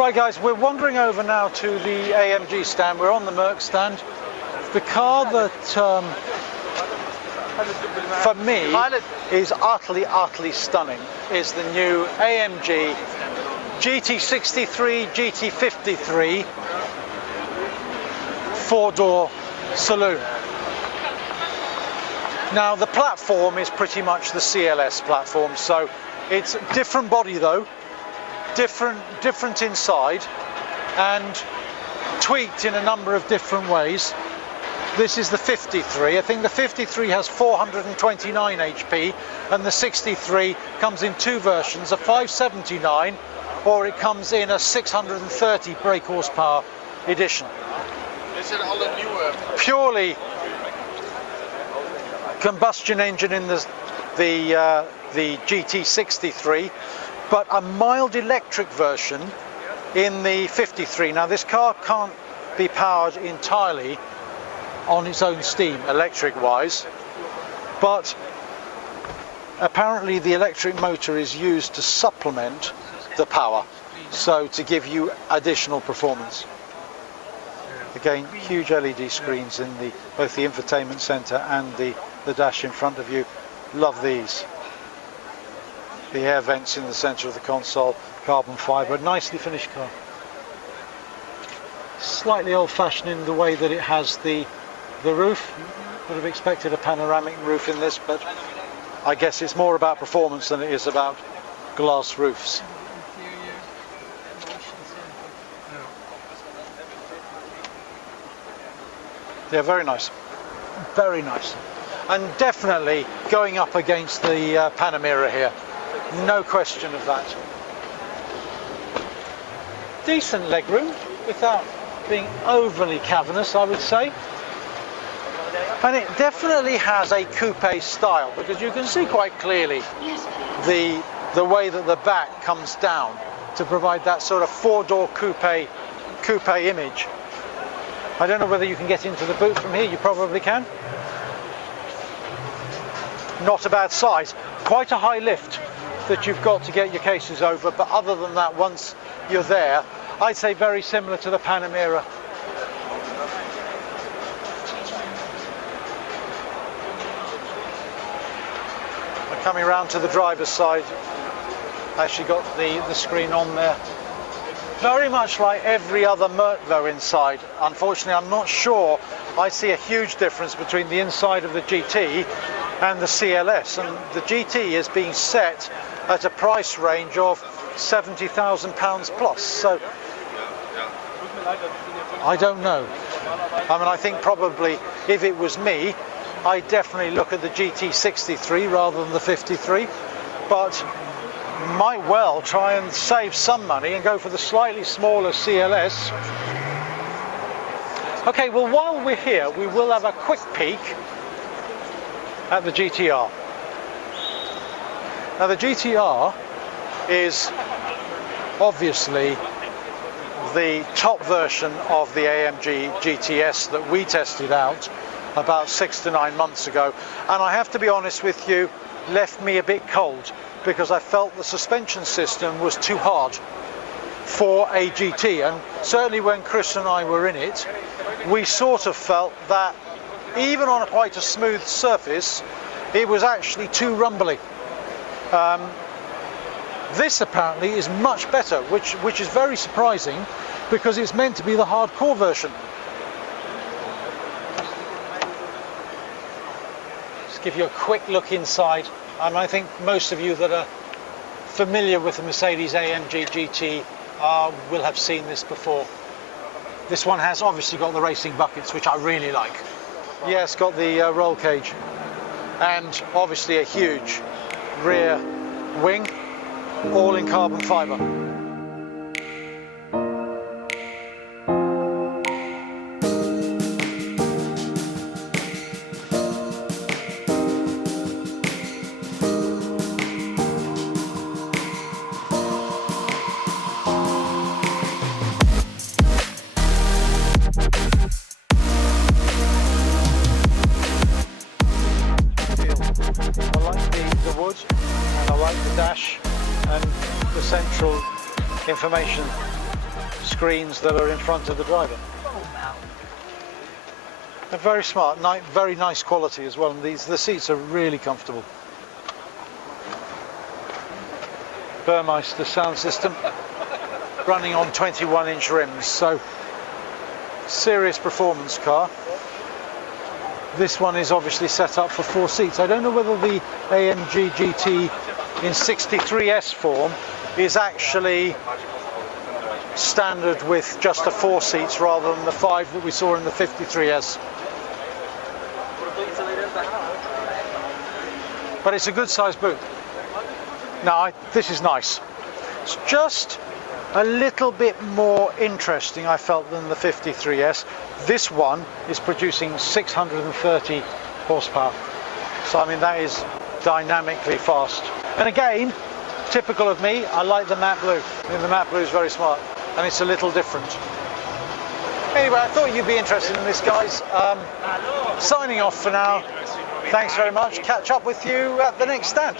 Right guys, we're wandering over now to the AMG stand. We're on the Merc stand. The car that for me is utterly stunning is the new AMG GT63, GT53 four-door saloon. Now the platform is pretty much the CLS platform, so it's a different body though, different inside, and tweaked in a number of different ways. This is the 53. I think the 53 has 429 HP, and the 63 comes in two versions, a 579, or it comes in a 630 brake horsepower edition. Purely combustion engine in the GT63, but a mild electric version in the 53. Now this car can't be powered entirely on its own steam, electric wise, but apparently the electric motor is used to supplement the power, so to give you additional performance. Again, huge LED screens in both the infotainment centre and the dash in front of you. Love these. The air vents in the centre of the console, carbon fibre, nicely finished car. Slightly old-fashioned in the way that it has the roof. Would have expected a panoramic roof in this, but I guess it's more about performance than it is about glass roofs. Yeah, very nice. Very nice. And definitely going up against the Panamera here. No question of that. Decent legroom without being overly cavernous, I would say. And it definitely has a coupe style, because you can see quite clearly the way that the back comes down to provide that sort of four-door coupe image. I don't know whether you can get into the boot from here. You probably can. Not a bad size. Quite a high lift that you've got to get your cases over, but other than that, once you're there, I'd say very similar to the Panamera. We're coming round to the driver's side. Actually got the screen on there. Very much like every other Merc though inside. Unfortunately, I'm not sure I see a huge difference between the inside of the GT and the CLS, and the GT is being set at a price range of £70,000 plus, so I don't know. I mean, I think probably if it was me, I'd definitely look at the GT63 rather than the 53, but might well try and save some money and go for the slightly smaller CLS. Okay, well, while we're here, we will have a quick peek at the GTR. Now the GTR is obviously the top version of the AMG GTS that we tested out about 6 to 9 months ago, and I have to be honest with you, left me a bit cold, because I felt the suspension system was too hard for a GT, and certainly when Chris and I were in it, we sort of felt that even on quite a smooth surface, it was actually too rumbly. This apparently is much better, which is very surprising, because it's meant to be the hardcore version. Just give you a quick look inside. I think most of you that are familiar with the Mercedes AMG GT will have seen this before. This one has obviously got the racing buckets, which I really like. Yes, got the roll cage, and obviously a huge rear wing, all in carbon fibre. And I like the dash and the central information screens that are in front of the driver. They're very smart, very nice quality as well, and the seats are really comfortable. Burmeister sound system, running on 21-inch rims, so serious performance car. This one is obviously set up for 4 seats. I don't know whether the AMG GT in 63S form is actually standard with just the 4 seats rather than the 5 that we saw in the 53S. But it's a good sized boot. Now, this is nice. It's just a little bit more interesting, I felt, than the 53S. This one is producing 630 horsepower. So, I mean, that is dynamically fast. And again, typical of me, I like the matte blue. I mean, the matte blue is very smart, and it's a little different. Anyway, I thought you'd be interested in this, guys. Signing off for now. Thanks very much. Catch up with you at the next stand.